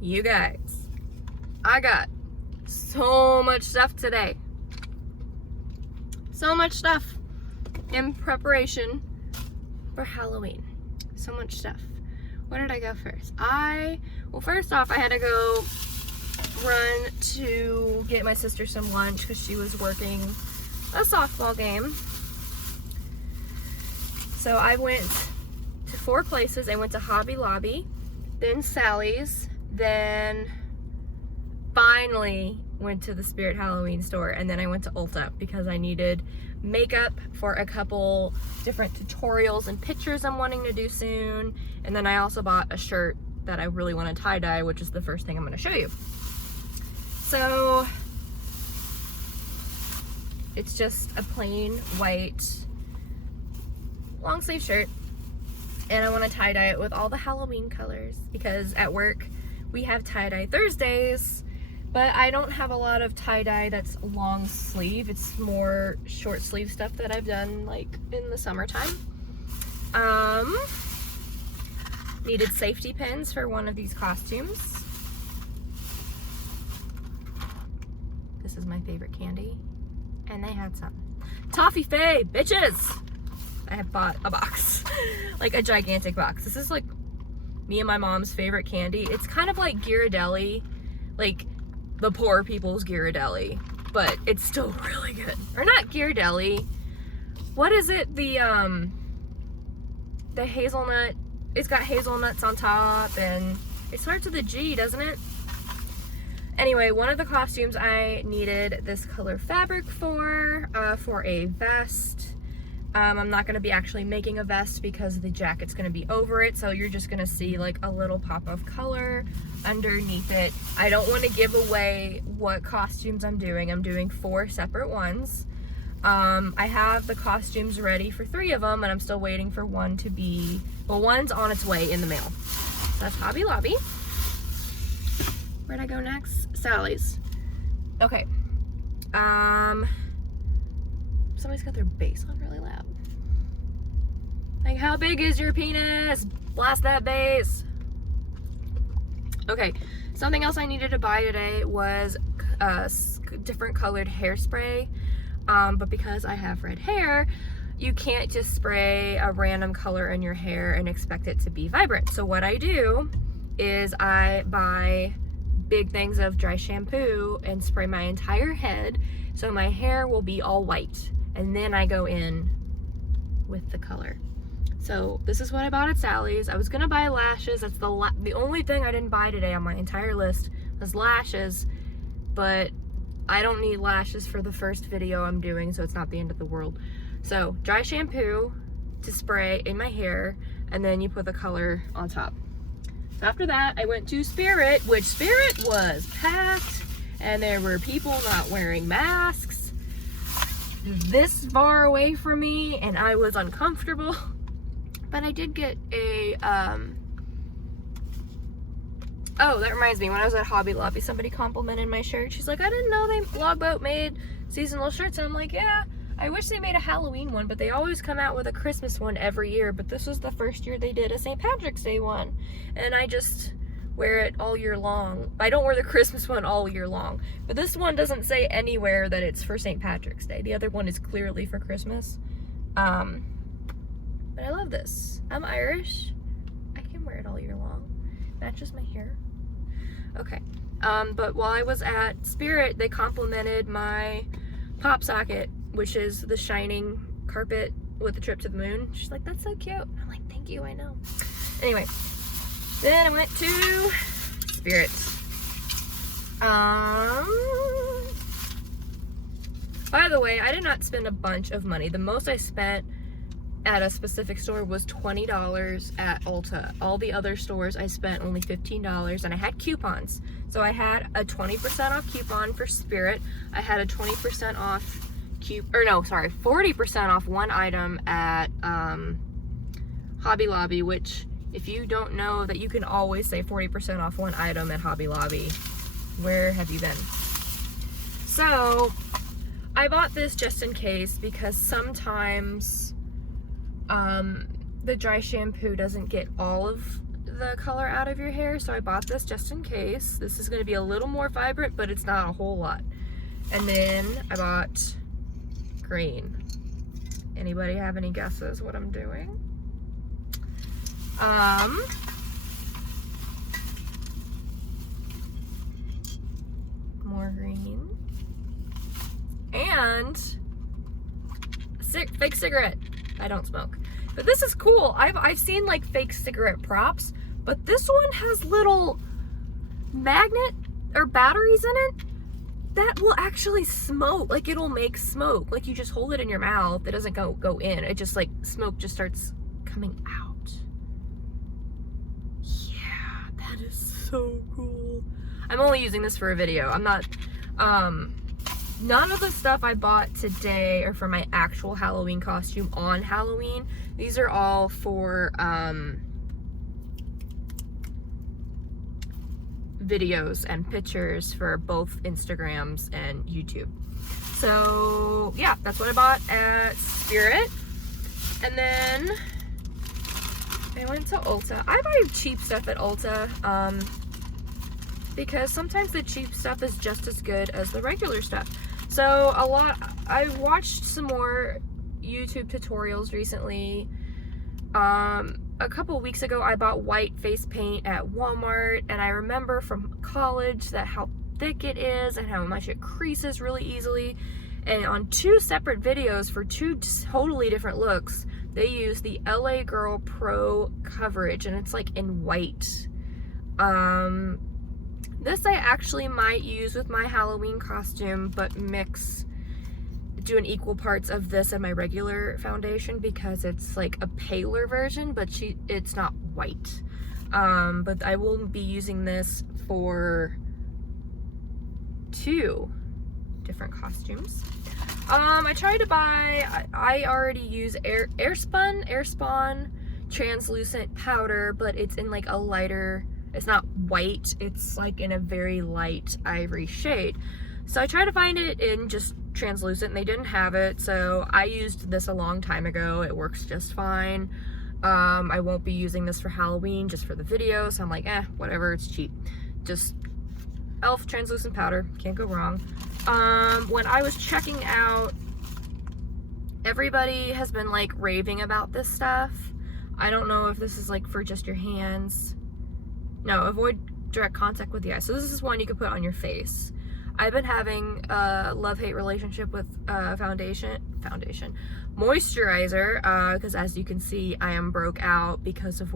You guys, I got so much stuff today. So much stuff in preparation for Halloween. So much stuff. Where did I go first? Well, first off, I had to go run to get my sister some lunch because she was working a softball game. So I went to 4 places. I went to Hobby Lobby, then Sally's, then finally went to the Spirit Halloween store, and then I went to Ulta because I needed makeup for a couple different tutorials and pictures I'm wanting to do soon. And then I also bought a shirt that I really want to tie-dye, which is the first thing I'm going to show you. So it's just a plain white long sleeve shirt, and I want to tie-dye it with all the Halloween colors because at work we have tie-dye Thursdays, but I don't have a lot of tie-dye that's long sleeve. It's more short sleeve stuff that I've done like in the summertime. Needed safety pins for one of these costumes. This is my favorite candy, and they had some. Toffee Faye, bitches! I have bought a box, like a gigantic box. This is like me and my mom's favorite candy. It's kind of like Ghirardelli, like the poor people's Ghirardelli, but it's still really good. Or not Ghirardelli. What is it? The hazelnut. It's got hazelnuts on top, and it starts with a G, doesn't it? Anyway, one of the costumes I needed this color fabric for a vest. I'm not going to be actually making a vest because the jacket's going to be over it, so you're just going to see like a little pop of color underneath it. I don't want to give away what costumes I'm doing. I'm doing 4 separate ones. I have the costumes ready for 3 of them, and I'm still waiting for one to be, well, one's on its way in the mail. That's Hobby Lobby. Where'd I go next? Sally's. Okay. Somebody's got their bass on really loud. Like, how big is your penis? Blast that bass. Okay, something else I needed to buy today was different colored hairspray. But because I have red hair, you can't just spray a random color in your hair and expect it to be vibrant. So what I do is I buy big things of dry shampoo and spray my entire head so my hair will be all white, and then I go in with the color. So this is what I bought at Sally's. I was gonna buy lashes. That's the only thing I didn't buy today on my entire list was lashes, but I don't need lashes for the first video I'm doing, so it's not the end of the world. So dry shampoo to spray in my hair, and then you put the color on top. So after that, I went to Spirit, which Spirit was packed, and there were people not wearing masks this far away from me, and I was uncomfortable. But I did get a, oh, that reminds me, when I was at Hobby Lobby, somebody complimented my shirt. She's like, I didn't know Logboat made seasonal shirts. And I'm like, yeah, I wish they made a Halloween one, but they always come out with a Christmas one every year. But this was the first year they did a St. Patrick's Day one. And I just wear it all year long. I don't wear the Christmas one all year long. But this one doesn't say anywhere that it's for St. Patrick's Day. The other one is clearly for Christmas. But I love this. I'm Irish. I can wear it all year long. Matches my hair. Okay. But while I was at Spirit, they complimented my pop socket, which is the shining carpet with the trip to the moon. She's like, that's so cute. I'm like, thank you, I know. Anyway, then I went to Spirit. By the way, I did not spend a bunch of money. The most I spent at a specific store was $20 at Ulta. All the other stores I spent only $15, and I had coupons. So I had a 20% off coupon for Spirit. I had a 20% off 40% off one item at Hobby Lobby, which, if you don't know that you can always say 40% off one item at Hobby Lobby, where have you been? So I bought this just in case, because sometimes the dry shampoo doesn't get all of the color out of your hair, so I bought this just in case. This is going to be a little more vibrant, but it's not a whole lot. And then I bought green. Anybody have any guesses what I'm doing? More green. And fake cigarette. I don't smoke. But this is cool. I've seen like fake cigarette props, but this one has little magnet or batteries in it that will actually smoke. Like it'll make smoke. Like you just hold it in your mouth. It doesn't go in. It just like smoke just starts coming out. Yeah, that is so cool. I'm only using this for a video. I'm not, none of the stuff I bought today are for my actual Halloween costume on Halloween. These are all for, videos and pictures for both Instagrams and YouTube. So yeah, that's what I bought at Spirit. And then I went to Ulta. I buy cheap stuff at Ulta, because sometimes the cheap stuff is just as good as the regular stuff. So I watched some more YouTube tutorials recently. A couple weeks ago I bought white face paint at Walmart, and I remember from college that how thick it is and how much it creases really easily. And on 2 separate videos for 2 totally different looks, they use the LA Girl Pro coverage, and it's like in white. This I actually might use with my Halloween costume, but do an equal parts of this and my regular foundation because it's like a paler version, but it's not white. But I will be using this for 2 different costumes. I tried to buy, I already use Airspun translucent powder, but it's in like a lighter, it's not white, it's like in a very light ivory shade. So I tried to find it in just translucent and they didn't have it, so I used this a long time ago. It works just fine. I won't be using this for Halloween, just for the video, so I'm like, whatever, it's cheap. Just e.l.f. translucent powder, can't go wrong. When I was checking out, everybody has been like raving about this stuff. I don't know if this is like for just your hands. No, avoid direct contact with the eye. So this is one you can put on your face. I've been having a love-hate relationship with moisturizer, because as you can see, I am broke out because of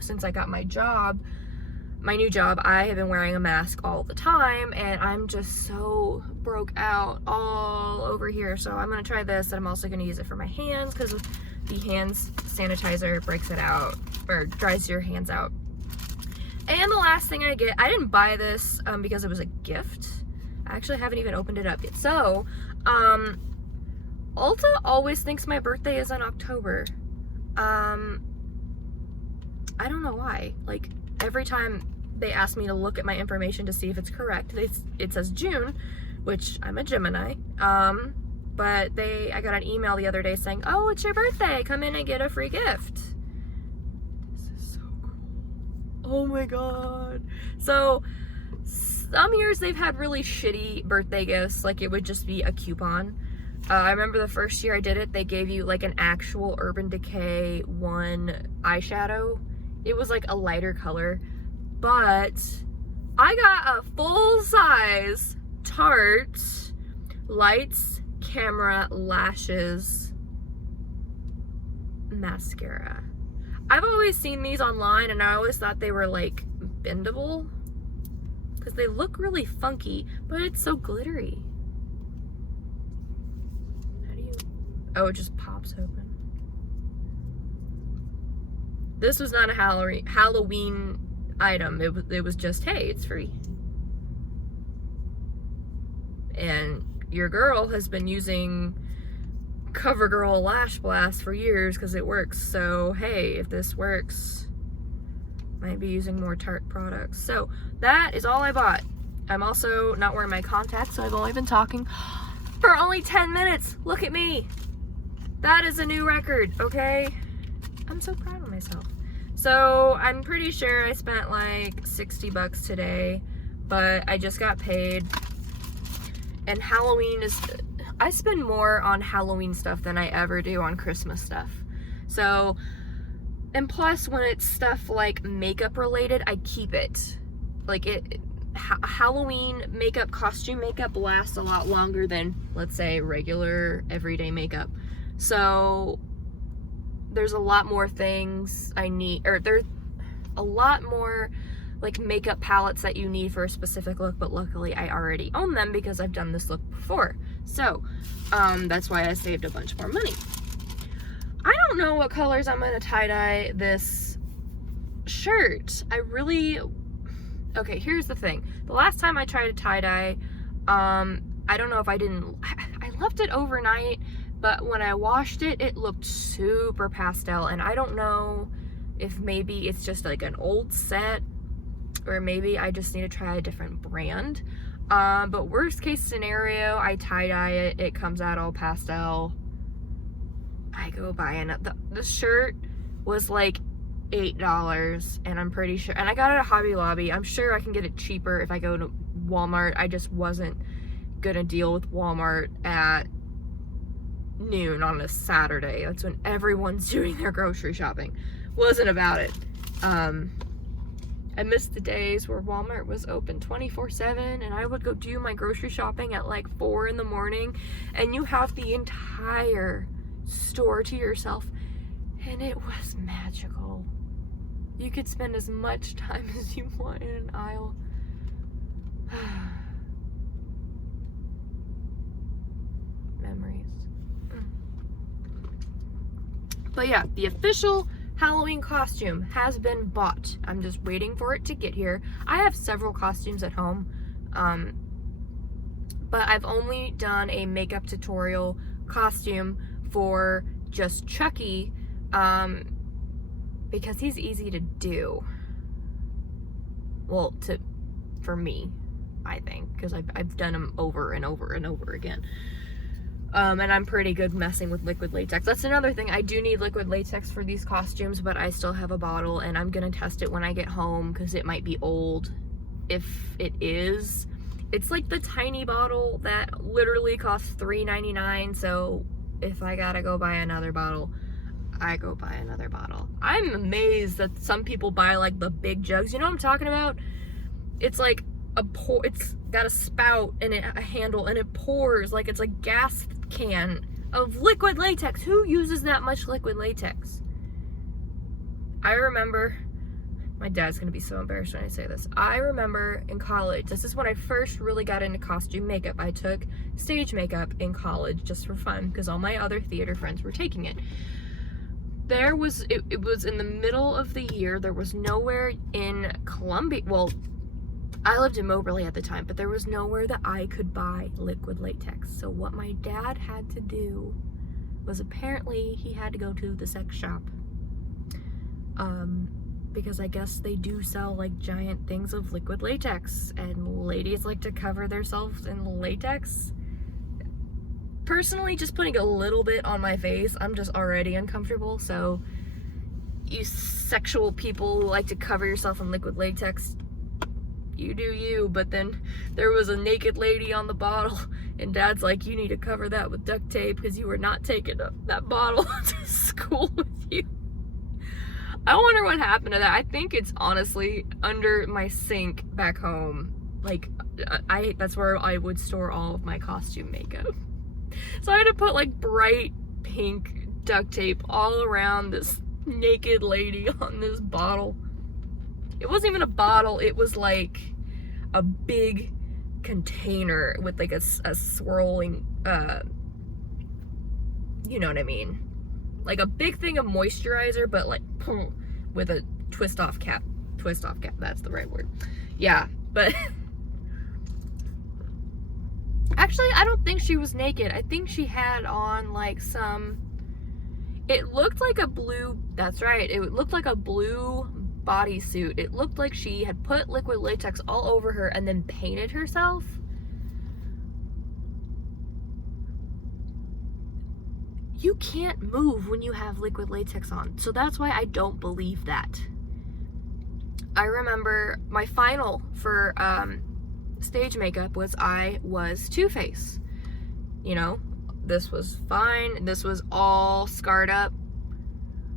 since I got my new job, I have been wearing a mask all the time, and I'm just so broke out all over here. So I'm gonna try this, and I'm also gonna use it for my hands because the hands sanitizer breaks it out, or dries your hands out. And the last thing I didn't buy this because it was a gift. I actually haven't even opened it up yet. So, Ulta always thinks my birthday is in October. I don't know why. Like, every time they ask me to look at my information to see if it's correct, it says June, which I'm a Gemini. But I got an email the other day saying, oh, it's your birthday, come in and get a free gift. This is so cool. Oh my god. So, some years they've had really shitty birthday gifts, like it would just be a coupon. I remember the first year I did it, they gave you like an actual Urban Decay 1 eyeshadow. It was like a lighter color, but I got a full-size Tarte Lights Camera Lashes mascara. I've always seen these online and I always thought they were like bendable because they look really funky, but it's so glittery. How do you... Oh, it just pops open. This was not a Halloween item. It was just, hey, it's free. And your girl has been using CoverGirl Lash Blast for years because it works. So, hey, if this works, might be using more Tarte products. So, that is all I bought. I'm also not wearing my contacts, so I've only been talking for only 10 minutes. Look at me. That is a new record, okay? I'm so proud of myself. So I'm pretty sure I spent like 60 bucks today, but I just got paid. And Halloween is, I spend more on Halloween stuff than I ever do on Christmas stuff. So, and plus when it's stuff like makeup related, I keep it. Like Halloween makeup, costume makeup lasts a lot longer than, let's say, regular everyday makeup. So there's a lot more things I need, or there's a lot more like makeup palettes that you need for a specific look, but luckily I already own them because I've done this look before. So that's why I saved a bunch more money. I don't know what colors I'm gonna tie-dye this shirt. Okay, here's the thing. The last time I tried to tie-dye, I don't know if I left it overnight, but when I washed it, it looked super pastel, and I don't know if maybe it's just like an old set, or maybe I just need to try a different brand. But worst case scenario, I tie-dye it, it comes out all pastel. I go buy another. The shirt was like $8, and I'm pretty sure, and I got it at Hobby Lobby. I'm sure I can get it cheaper if I go to Walmart. I just wasn't gonna deal with Walmart at noon on a Saturday. That's when everyone's doing their grocery shopping. Wasn't about it. I missed the days where Walmart was open 24/7, and I would go do my grocery shopping at like 4 in the morning, and you have the entire store to yourself, and it was magical. You could spend as much time as you want in an aisle. Memories. But yeah, the official Halloween costume has been bought. I'm just waiting for it to get here. I have several costumes at home, but I've only done a makeup tutorial costume for just Chucky, because he's easy to do. Well, for me, I think, because I've done him over and over and over again. And I'm pretty good messing with liquid latex. That's another thing. I do need liquid latex for these costumes, but I still have a bottle, and I'm gonna test it when I get home because it might be old. If it is, it's like the tiny bottle that literally costs $3.99. So if I gotta go buy another bottle, I go buy another bottle. I'm amazed that some people buy like the big jugs. You know what I'm talking about? It's like it's got a spout and a handle, and it pours like it's a gas can of liquid latex. Who uses that much liquid latex? I remember, my dad's gonna be so embarrassed when I say this. I remember in college, this is when I first really got into costume makeup. I took stage makeup in college just for fun because all my other theater friends were taking it. It was in the middle of the year. There was nowhere in Columbia, well, I lived in Moberly at the time, but there was nowhere that I could buy liquid latex. So what my dad had to do was, apparently he had to go to the sex shop, because I guess they do sell like giant things of liquid latex, and ladies like to cover themselves in latex. Personally, just putting a little bit on my face, I'm just already uncomfortable. So you sexual people who like to cover yourself in liquid latex, you do you. But then there was a naked lady on the bottle, and Dad's like, you need to cover that with duct tape because you were not taking that bottle to school with you. I wonder what happened to that. I think it's honestly under my sink back home. Like, that's where I would store all of my costume makeup. So I had to put like bright pink duct tape all around this naked lady on this bottle. It wasn't even a bottle, it was like a big container with like a swirling, you know what I mean? Like a big thing of moisturizer, but like with a twist off cap. Twist off cap, that's the right word. Yeah, but actually, I don't think she was naked. I think she had on like it looked like a blue, that's right, it looked like a blue bodysuit. It looked like she had put liquid latex all over her and then painted herself. you can't move when you have liquid latex on. So that's why I don't believe that. I remember my final for stage makeup was I was Too Faced. You know, this was fine. This was all scarred up.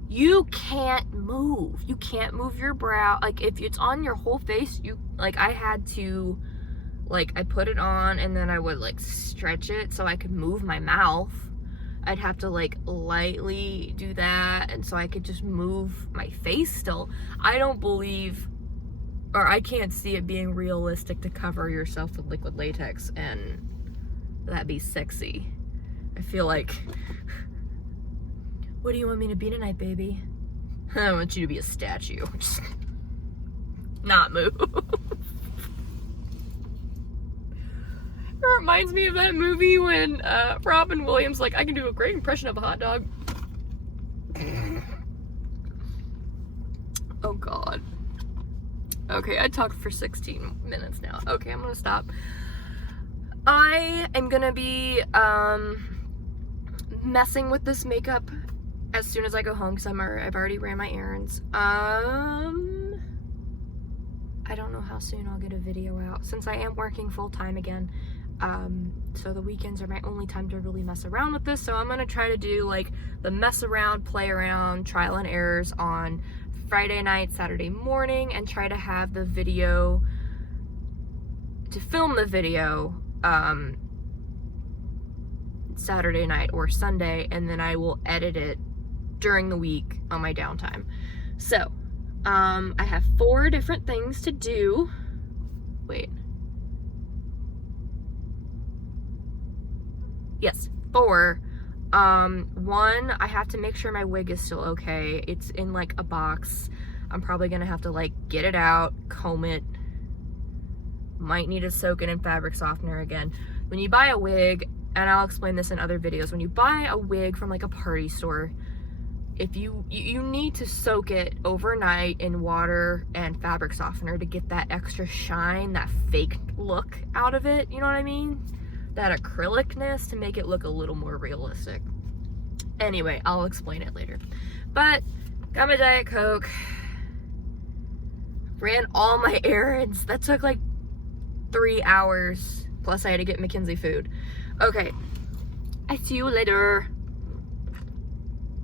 You can't move. You can't move your brow. Like, if it's on your whole face, you, like, I had to, like, I put it on and then I would, like, stretch it so I could move my mouth. I'd have to, like, lightly do that, and so I could just move my face still. I don't believe, or I can't see it being realistic to cover yourself with liquid latex and that be sexy. I feel like, what do you want me to be tonight, baby? I want you to be a statue. Just not move. It reminds me of that movie when Robin Williams, like, I can do a great impression of a hot dog. Oh God. Okay, I talked for 16 minutes now. Okay, I'm gonna stop. I am gonna be messing with this makeup as soon as I go home because I've already ran my errands. I don't know how soon I'll get a video out since I am working full-time again. So the weekends are my only time to really mess around with this. So I'm gonna try to do like the mess around, play around, trial and errors on Friday night, Saturday morning, and try to have the video, to film the video, Saturday night or Sunday, and then I will edit it during the week on my downtime. So, I have 4 different things to do. Wait. Yes, 4. 1, I have to make sure my wig is still okay. It's in like a box. I'm probably gonna have to like get it out, comb it. Might need to soak it in fabric softener again. When you buy a wig, and I'll explain this in other videos, when you buy a wig from like a party store, if you need to soak it overnight in water and fabric softener to get that extra shine, that fake look out of it, you know what I mean? That acrylicness to make it look a little more realistic. Anyway, I'll explain it later. But got my Diet Coke, ran all my errands. That took like 3 hours, plus I had to get Mackenzie food. Okay, I see you later.